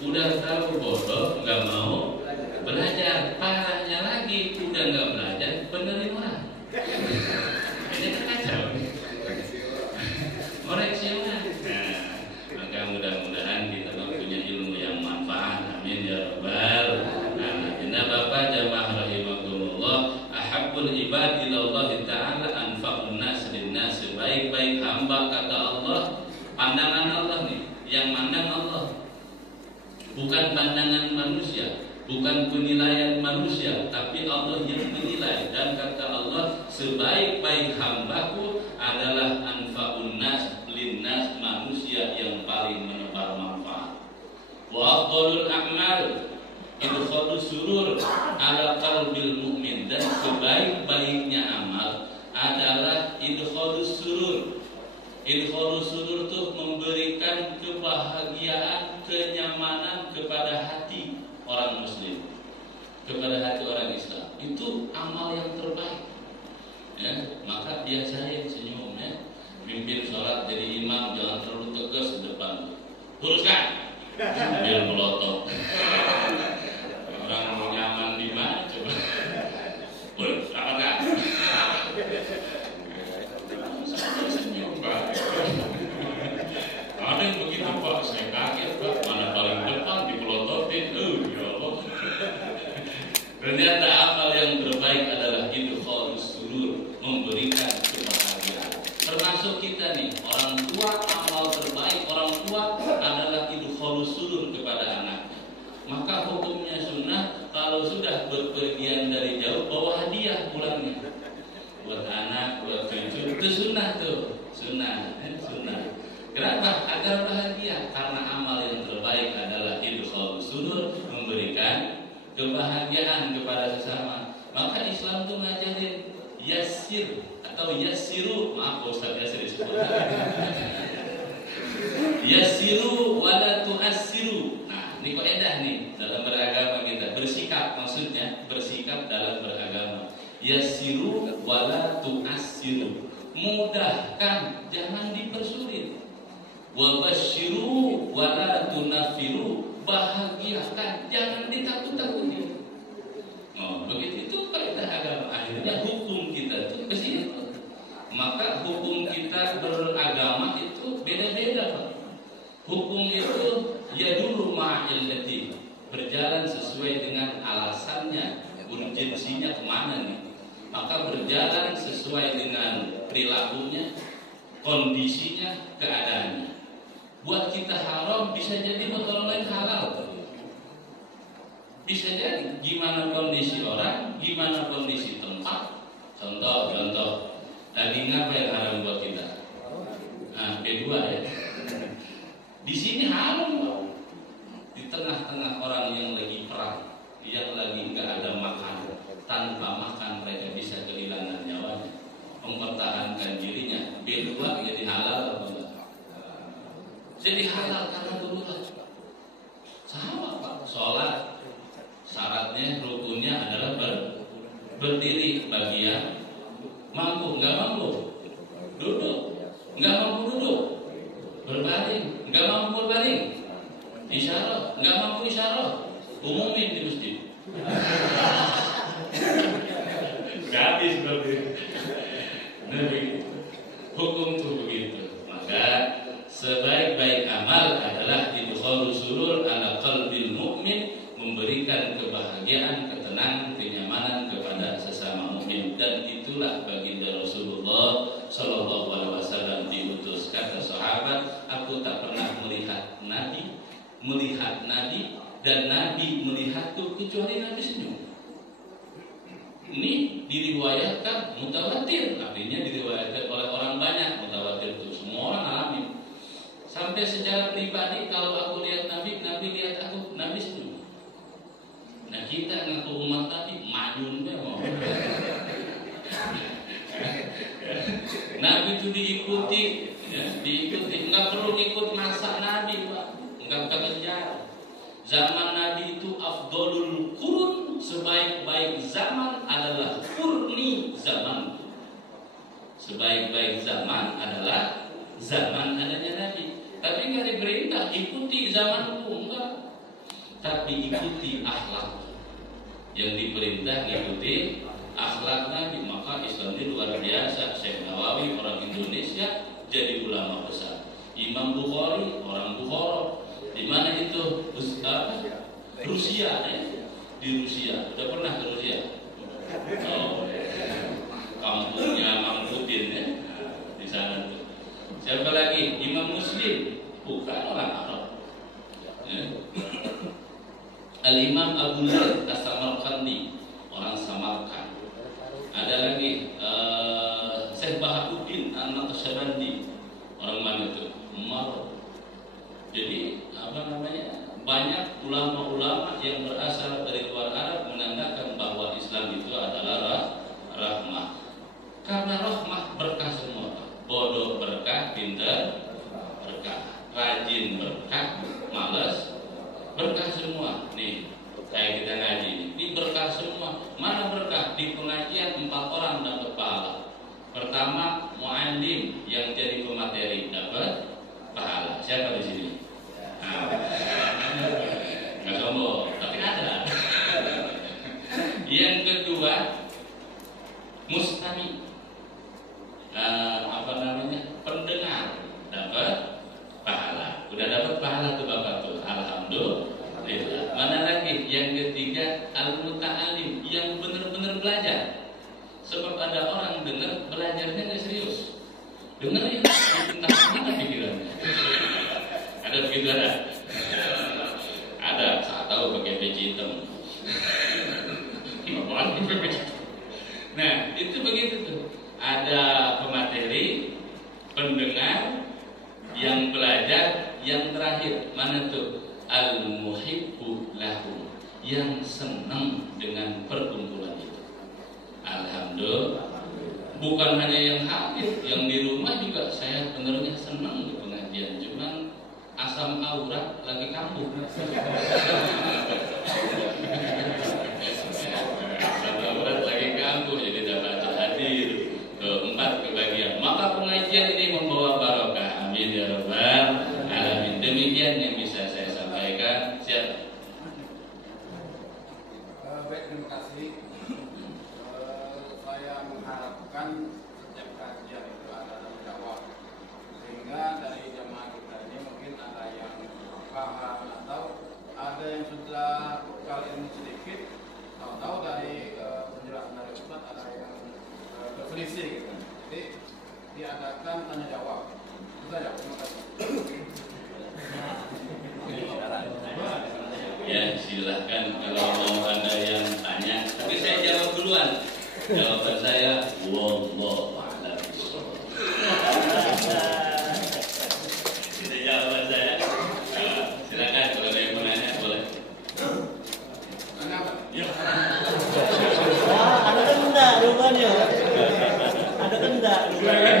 Udah tahu bodoh, nggak mau belajar. Parahnya lagi, udah nggak belajar, benerin orang. Ini kan kacau. Koreksi orang. Nah, maka mudah-mudahan kita punya ilmu yang manfaat. Amin ya rabbal alamin. Nah, Bapak jamaah rahimakumullah, ahabbul ibad ilallah ta'ala anfa'un nas linnas. Sebaik-baik hamba kata Allah, pandangan Allah nih, yang mandang Allah. Bukan pandangan manusia, bukan penilaian manusia, tapi Allah yang menilai. Dan kata Allah, sebaik-baik hambaku adalah anfa'un nas linnas, manusia yang paling menebar manfaat. Wa afdalul a'mal idkhalus surur ala qalbil mu'min, dan sebaik-baiknya amal adalah idkhalus surur. Idkhalus surur itu memberikan kebahagiaan, kenyamanan kepada hati orang muslim, kepada hati orang Islam. Itu amal yang terbaik. Ya, maka biasain senyum ya. Mimpin sholat jadi imam jangan terlalu tegas di depan. Luruskan biar melotot. Orang mau nyaman di mana coba? Boleh, apa enggak? Senyum Pak. Ada yang begitu Pak, saya kaget Pak, mana paling depan dipelototin. Ya Allah. Ternyata amal yang terbaik adalah idkhalus surur, memberikan kebahagiaan. Termasuk kita nih, orang tua, amal terbaik orang tua adalah idkhalus surur kepada anaknya. Maka hukumnya sunnah, kalau sudah berpergian dari jauh, bawa hadiah pulangnya. Buat anak, buat cucu, itu sunnah tuh. Sunnah. Kenapa? Agar bahagia. Karena amal yang terbaik adalah idkhalus surur, memberikan kebahagiaan kepada sesama. Maka Islam itu ngajarin yasir atau yasiru. Maaf Ustaz Yasir disebut. Yasiru wala tu'assiru. Nah, ini kaidah nih dalam beragama kita. Bersikap, maksudnya bersikap dalam beragama. Yasiru wala tu'assiru. Mudahkan, jangan dipersulit. Wa basyiru wala tunafiru. Bahagiakan, jangan ditakut-takuti. Oh, begitu itu illati, berjalan sesuai dengan alasannya, urgensinya kemana nih. Maka berjalan sesuai dengan perilakunya, kondisinya, keadaannya. Buat kita haram bisa jadi buat orang lain halal. Bisa jadi gimana kondisi orang, gimana kondisi tempat. Contoh, daging apa yang haram buat kita? Nah, kedua ya. Di sini haram. Di tengah-tengah orang yang lagi perang, yang lagi nggak ada makan, tanpa makan mereka bisa kehilangan nyawanya, mempertahankan dirinya. Kedua jadi halal atau enggak? Jadi halal karena dulu sama Pak. Sholat syaratnya, rukunnya adalah berdiri. Bagian mampu, nggak mampu duduk, nggak mampu duduk, berbaring, nggak mampu berbaring, isyarah, nggak mampu isyarah, umumin di masjid. Gratis seperti hukum tuh begitu. Maka sebaik-baik amal adalah idkhalus surur ala qalbil mu'min, memberikan kebahagiaan, ketenangan, kenyamanan kepada sesama mukmin. Dan itulah baginda Rasulullah sallallahu alaihi wasallam diutus. Kata sahabat, aku tak pernah melihat Nabi dan Nabi melihatku kecuali Nabi senyum. Ini diriwayatkan mutawatir, artinya diriwayatkan oleh orang banyak. Mutawatir itu semua orang alami. Sampai secara pribadi, kalau aku lihat Nabi lihat aku, Nabi senyum. Nah kita ngaku umat Nabi, majun memang. Nabi itu diikuti, nggak perlu ikut masa Nabi, Pak. Nggak kejar. Zaman Nabi itu afdolul qurun, sebaik-baik zaman adalah qurni zamanku. Sebaik-baik zaman adalah zaman adanya Nabi. Tapi nggak diperintah ikuti zamanku, enggak. Tapi ikuti akhlak. Yang diperintah ikuti akhlak Nabi. Maka Islam ini luar biasa. Syekh Nawawi orang Indonesia jadi ulama besar. Imam Bukhari orang Bukhara. Di mana itu? Rusia ya? Di Rusia. Udah pernah ke Rusia? Oh, kampungnya Mang Putin ya? Di sana tuh. Siapa lagi? Imam Muslim, bukan orang Arab. Ya. Al-Imam Abu Laith As-Samarqandi, orang Samarkand. Ada lagi Syekh Bahaduddin An-Naqsyabandi, orang mana itu? Marok. Jadi banyak ulama-ulama yang berasal dari luar Arab menandakan bahwa Islam itu adalah rahmah. Karena rahmah berkah semua. Bodoh berkah, pintar berkah, rajin berkah, malas berkah semua. Nih kayak kita ngaji, ini berkah semua. Mana berkah? Di pengajian 4 orang dapat pahala. Pertama, muallim yang jadi pemateri dapat pahala. Siapa di sini? Nggak sombong, tapi ada. Yang kedua, mustami, pendengar dapat pahala. Udah dapat pahala tuh bapak tuh, alhamdulillah. Mana lagi? Yang ketiga, al-muta'alim, yang benar-benar belajar. Sebab ada orang dengar belajarnya nggak serius. Dengar ya, entah mana pikirannya. Ada begitu ada? Ada, saya tahu pakai peci hitam. Nah, itu begitu tuh. Ada pemateri, pendengar, yang belajar, yang terakhir mana tuh? Al-muhibbu lahu, yang senang dengan perkumpulan itu. Alhamdulillah. Bukan hanya yang hadir, yang di rumah juga saya benernya senang di pengajian. Cuman asam aurat lagi kambuh. Asam aurat lagi kambuh, jadi dapat hadir. Keempat kebagian. Maka pengajian ini membawa barokah. Amin ya rabbal alamin. Demikian yang bisa saya sampaikan. Siap. Baik, terima kasih. Saya mengharapkan setiap kajian itu ada tanggung jawab, sehingga dari jamaah kita ini mungkin ada yang paham atau berselisih gitu. Jadi diadakan tanya jawab. Itu saja. Terima kasih. Ya, silahkan kalau mau ada yang tanya. Tapi saya jawab duluan. Jawaban saya, wallahu a'lam bishawab. Itu jawaban saya. Silakan kalau ada yang mau nanya boleh. Ya. Ada kendak rupanya. Ada kendak rupanya.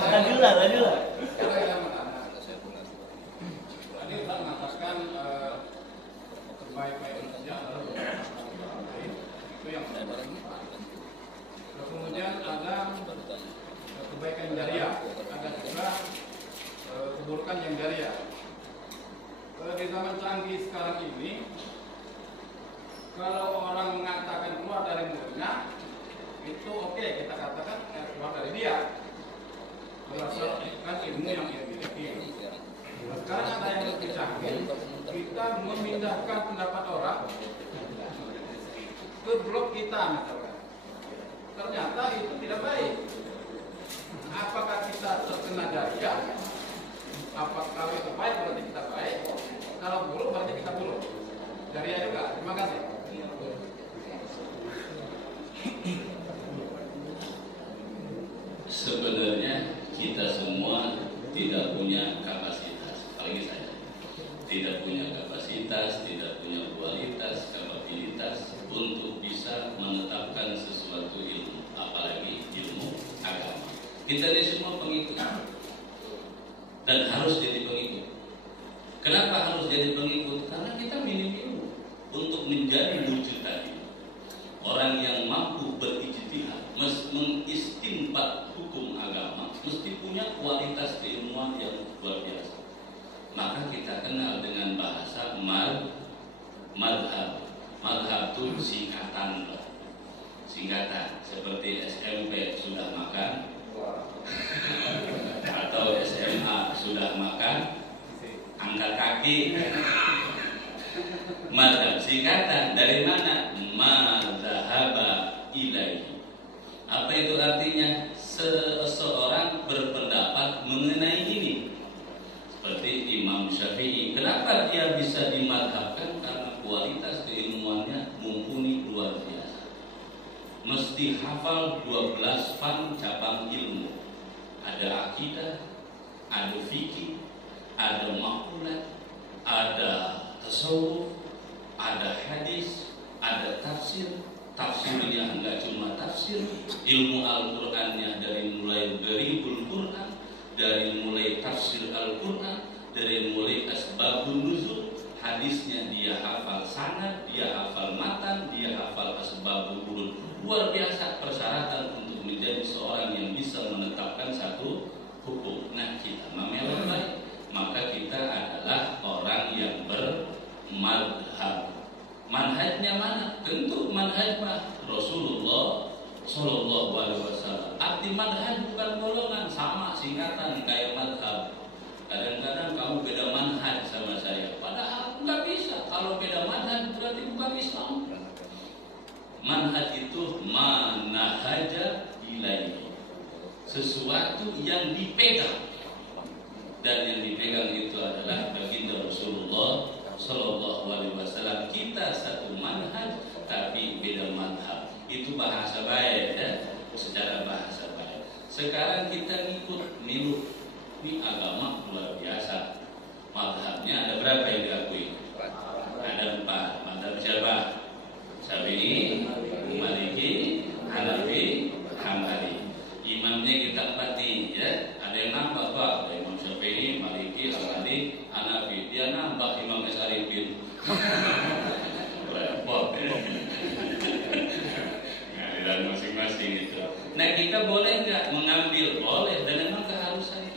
Lanjutlah. Tadi kita mengatakan baik-baik manusia itu yang pertama. Kemudian ada kebaikan jariah, ada juga keburukan yang jariah. Di zaman canggih sekarang ini, kalau orang mengatakan keluar dari mulutnya, itu oke, kita katakan keluar dari dia berdasarkan ilmu yang dia miliki. Sekarang ada yang lebih canggih, kita memindahkan pendapat orang ke blog kita misalkan. Ternyata itu tidak baik. Apakah kita terkena jariah? Apakah itu baik berarti kita baik? Kalau buruk berarti kita buruk. Jariah juga. Terima kasih. Sebenarnya kita semua tidak punya kapasitas, apalagi saya tidak punya kapasitas, tidak punya kualitas, kapabilitas untuk bisa menetapkan sesuatu ilmu, apalagi ilmu agama. Kita ini semua pengikut dan harus jadi pengikut. Kenapa harus jadi pengikut? Karena kita minim ilmu untuk menjadi mujtahid. Orang yang mampu berijtihad, mengistinbat hukum agama, mesti punya kualitas keilmuan yang luar biasa. Maka kita kenal dengan bahasa madhab. Madhab itu singkatan, seperti SMP sudah makan, atau SMA sudah makan, angkat kaki. Madhab singkatan dari mana? Madhaba ilaihi. Apa itu artinya? Seseorang berpendapat mengenai ini. Seperti Imam Syafi'i. Kenapa dia bisa dimadhabkan? Karena kualitas keilmuannya mumpuni luar biasa. Mesti hafal 12 fan cabang ilmu. Ada akidah, ada fikih, ada maqulat, ada tasawuf, ada hadis, ada tafsir. Tafsirnya enggak cuma tafsir, ilmu Al-Qur'annya dari mulai Gharibul Qur'an, dari mulai tafsir Al-Qur'an, dari mulai asbabun nuzul, hadisnya dia hafal sanad, dia hafal matan, dia hafal asbabul wurud. Luar biasa persyaratan untuk menjadi seorang yang bisa menetapkan satu hukum. Nah, kita memelok baik, maka kita adalah orang yang bermadhab. Manhajnya mana? Tentu manhaj Rasulullah Sallallahu Alaihi Wasallam. Arti manhaj bukan golongan, sama singkatan kayak madhab. Kadang-kadang kamu beda manhaj sama saya, padahal nggak bisa. Kalau beda manhaj berarti bukan Islam. Manhaj itu manahaja ilaihi, sesuatu yang dipegang, dan yang dipegang itu adalah baginda Rasulullah Sallallahu Alaihi Wasallam. Kita satu manhaj tapi beda madhab. Itu bahasa baik ya, secara bahasa baik. Sekarang kita ngikut niru. Ini agama luar biasa. Madhabnya ada berapa yang diakui? Ada 4. Madhab siapa? Syafi'i, Maliki, Hanafi, Hambali. Imamnya kita 4 nih ya. Ada yang nambah Pak? Ada Imam Syafi'i, Maliki, Hambali, Hanafi. Dia nambah Imam Syarifin. Repot. Aliran masing-masing itu. Nah, kita boleh nggak mengambil? Boleh, dan memang keharusan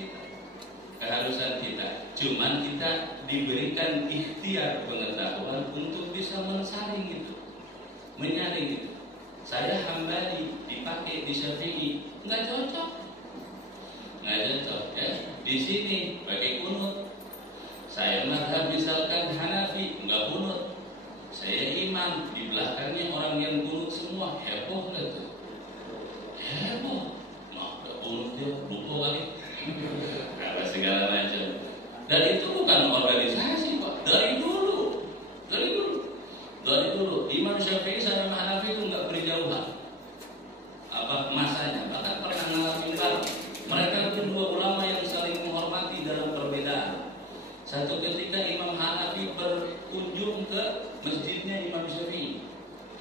kita. Cuman kita diberikan ikhtiar pengetahuan untuk bisa mensaring itu, menyaring itu. Saya Hambali dipakai di Syafi'i, nggak cocok ya. Di sini pakai kunut. Saya madhab misalkan Hanafi, nggak kunut. Saya imam, di belakangnya orang yang kunut semua, heboh lah tuh.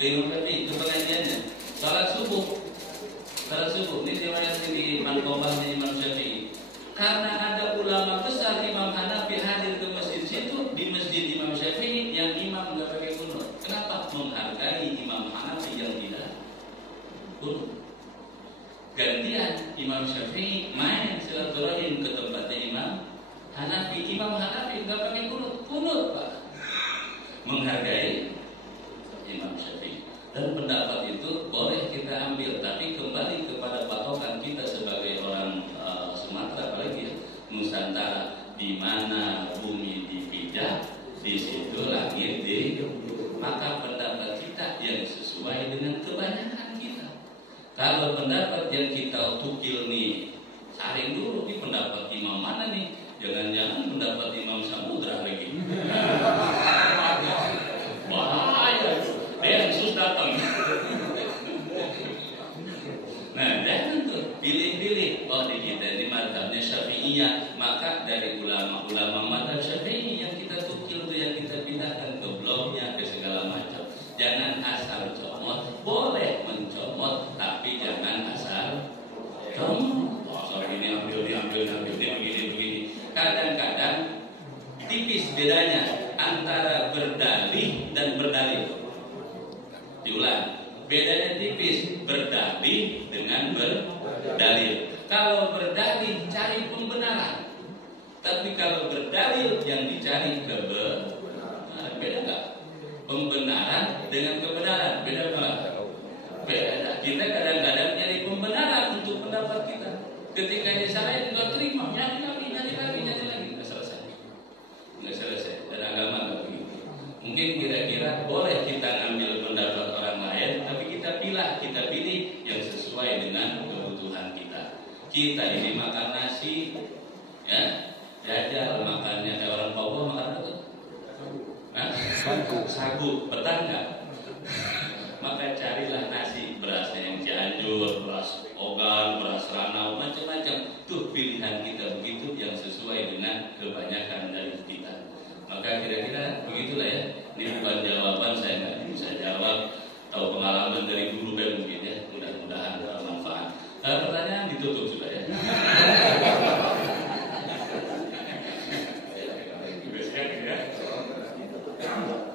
Imam Syafi'i itu pengajiannya. Salat subuh ini riwayat di Manqobahnya Imam Syafi'i. Karena ada ulama besar Imam Hanafi hadir ke masjid situ, di masjid Imam Syafi'i yang imam nggak pakai kunut. Kenapa? Menghargai Imam Hanafi yang tidak kunut. Gantian Imam Syafi'i main silaturahim ke tempatnya Imam Hanafi. Imam Hanafi nggak pakai kunut Pak. Menghargai Imam Syafi'i. Dan pendapat itu boleh kita ambil, tapi kembali kepada patokan kita sebagai orang Sumatera, apalagi Nusantara, di mana bumi dipijak, di situ langit maka pendapat kita yang sesuai dengan kebanyakan kita. Kalau pendapat yang kita tukil nih, saring dulu nih pendapat imam mana nih? Jangan-jangan pendapat Imam Samudra lagi. Bahaya, Densus datang. Nah, jangan tuh pilih-pilih. Oh, di kita di mazhabnya Syafi'iyah, maka dari ulama-ulama mazhab Syafi'i yang kita tukil tuh, yang kita pindahkan ke blognya, ke segala macam. Jangan asal comot, boleh mencomot, tapi jangan asal comot. Soal ini ambil begini. Kadang-kadang tipis bedanya antara berdalih dan berdalil. Diulang. Bedanya tipis, berdalih dengan berdalil. Kalau berdalil cari pembenaran, tapi kalau berdalil yang dicari kebenaran. Beda nggak? Pembenaran dengan kebenaran beda nggak? Beda. Kita kadang-kadang nyari pembenaran untuk pendapat kita. Ketika disalahin nggak terima, nyari lagi, nggak selesai. Dan agama nggak begitu. Mungkin kira-kira boleh kita ngambil pendapat orang lain, tapi kita pilih yang sesuai dengan kebutuhan kita. Kita ini makan nasi, ya, jajal makannya kayak orang Papua makan apa tuh? Sagu, petang nggak? Maka carilah nasi, berasnya yang Cianjur, beras Ogan, beras Ranau, macam-macam. Tuh pilihan kita begitu yang sesuai dengan kebanyakan dari kita. Maka kira-kira begitulah ya. Ini bukan jawaban, saya nggak bisa jawab. Tahu pengalaman dari guru kan mungkin ya. Mudah-mudahan bermanfaat. Pertanyaan ditutup sudah ya.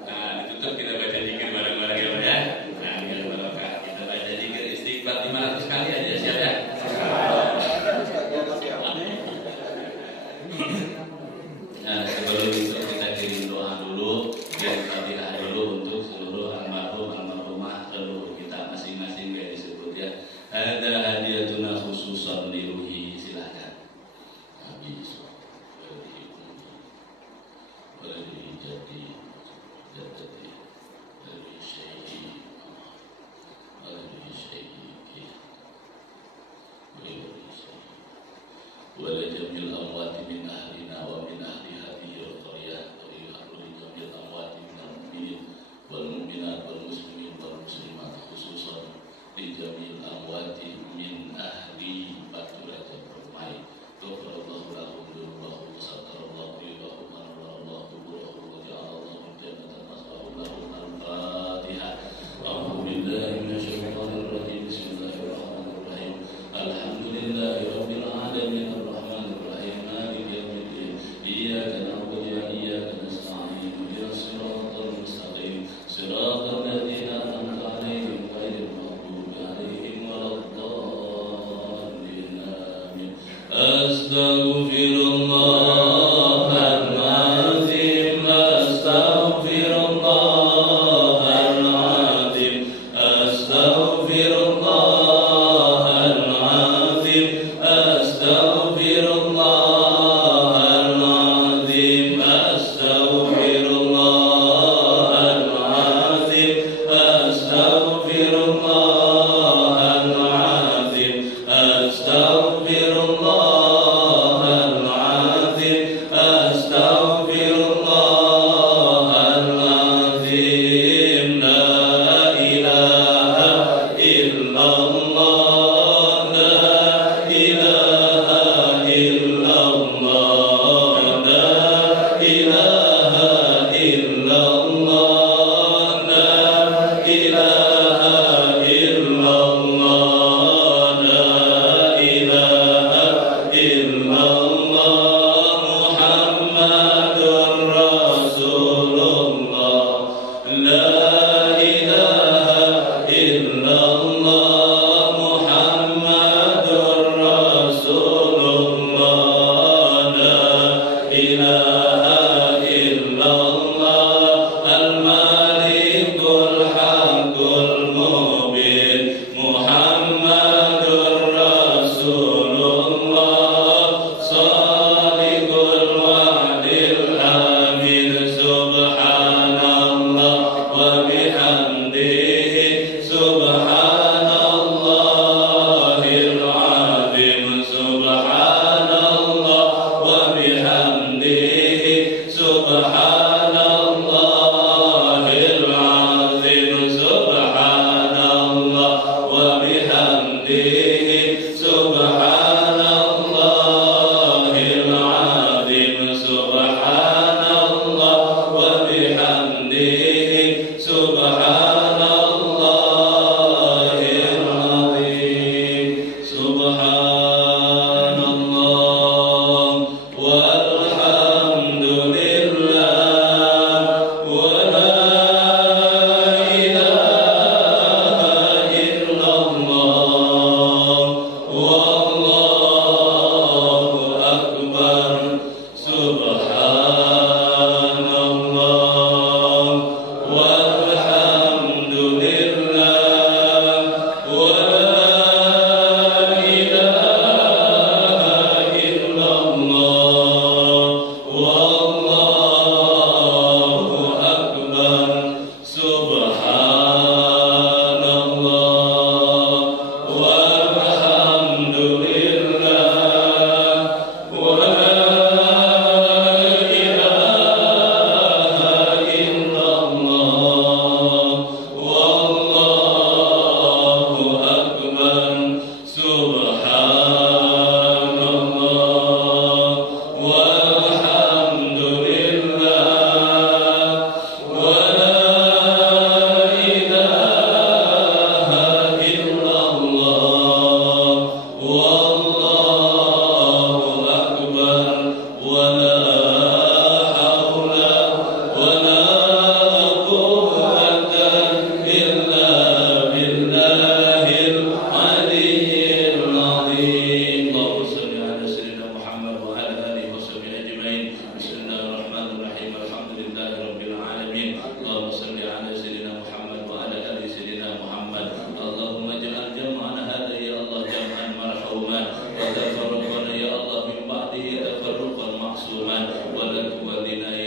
Nah, ditutup, kita baca zikir bareng-bareng ya Pak ya. Nah, biar barokah. Kita baca zikir istighfar 500 kali aja, siap ya? Nah, sebelum itu kita kirim doa dulu, kirim Fatihah dulu untuk seluruh almarhumah leluhur kita masing-masing kayak disebut ya. Ada hadiahuna khususan li ruhi, silakan. Habis. Boleh jadi wala jamil amwati min ahlina wa min ahli hadhihi al-qaryah wa yuhibbu jamil amwati min al-mu'minin wal mu'minat wal muslimin wal muslimat khususan li jamil amwati min ahli Batu Rajab Permai. Ghafarallahu lahum dzunubahum wa satarallahu ridahum wa narallahu burahum wa ja'alallahu jannatan maswahum lahum. Al-Fatihah. A'udzu billahi minasyaitonir rajim. Bismillahirrahmanirrahim. Alhamdulillahi rabbil alamin. ilaha ولا تولنا